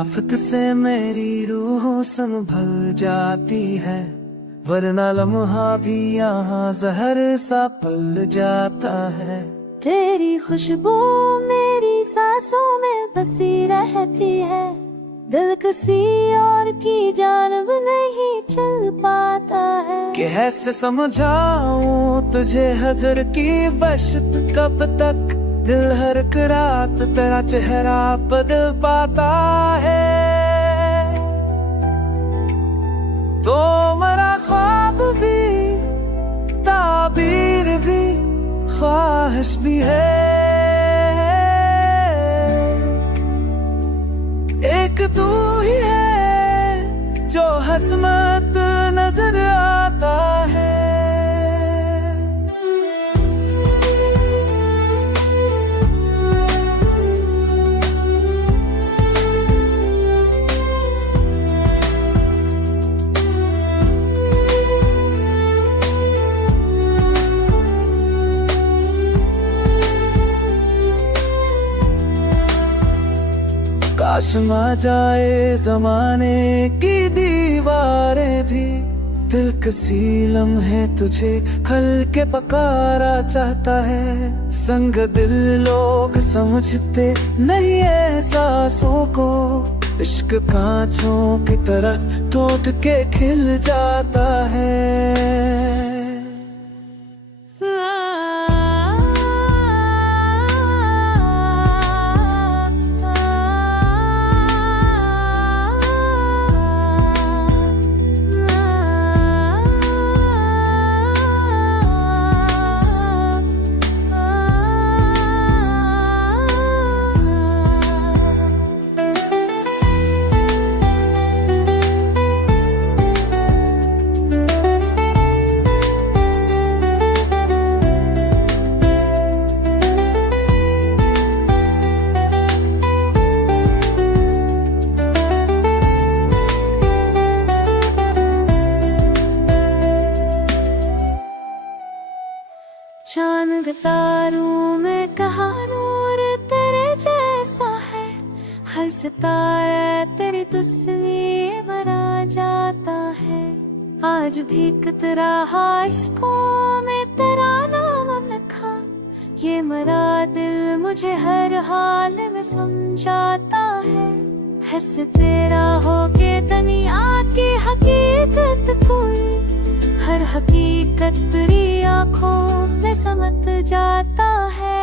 आफत से मेरी रूह संभल जाती है, वरना लम्हा भी यहाँ जहर सा पल जाता है। तेरी खुशबू मेरी सांसों में बसी रहती है, दिल किसी और की जानब नहीं चल पाता है। कैसे समझाऊं तुझे हजर की वशत कब तक, दिल हर एक रात तेरा चेहरा बदल पाता है। तो मेरा ख्वाब भी, ताबीर भी, ख्वाहिश भी है, एक तू ही है जो हसमत नजर आता है। काश ना जाए जमाने की दीवारें भी, दिल किसी लम्हे तुझे खल के पकारा चाहता है। संग दिल लोग समझते नहीं एहसासों को, इश्क कांचों की तरह टूट के खिल जाता है। चांद तारों में कहाँ नूर तेरे जैसा है, हर सितारा तेरी तस्वीर बना जाता है। आज भी कतरा इश्कों में तेरा नाम लिखा, ये मरा दिल मुझे हर हाल में समझाता है। हंस तेरा हो के दुनिया की हकीकत कोई, हर हकीकत तेरी आँखों में समझ जाता है।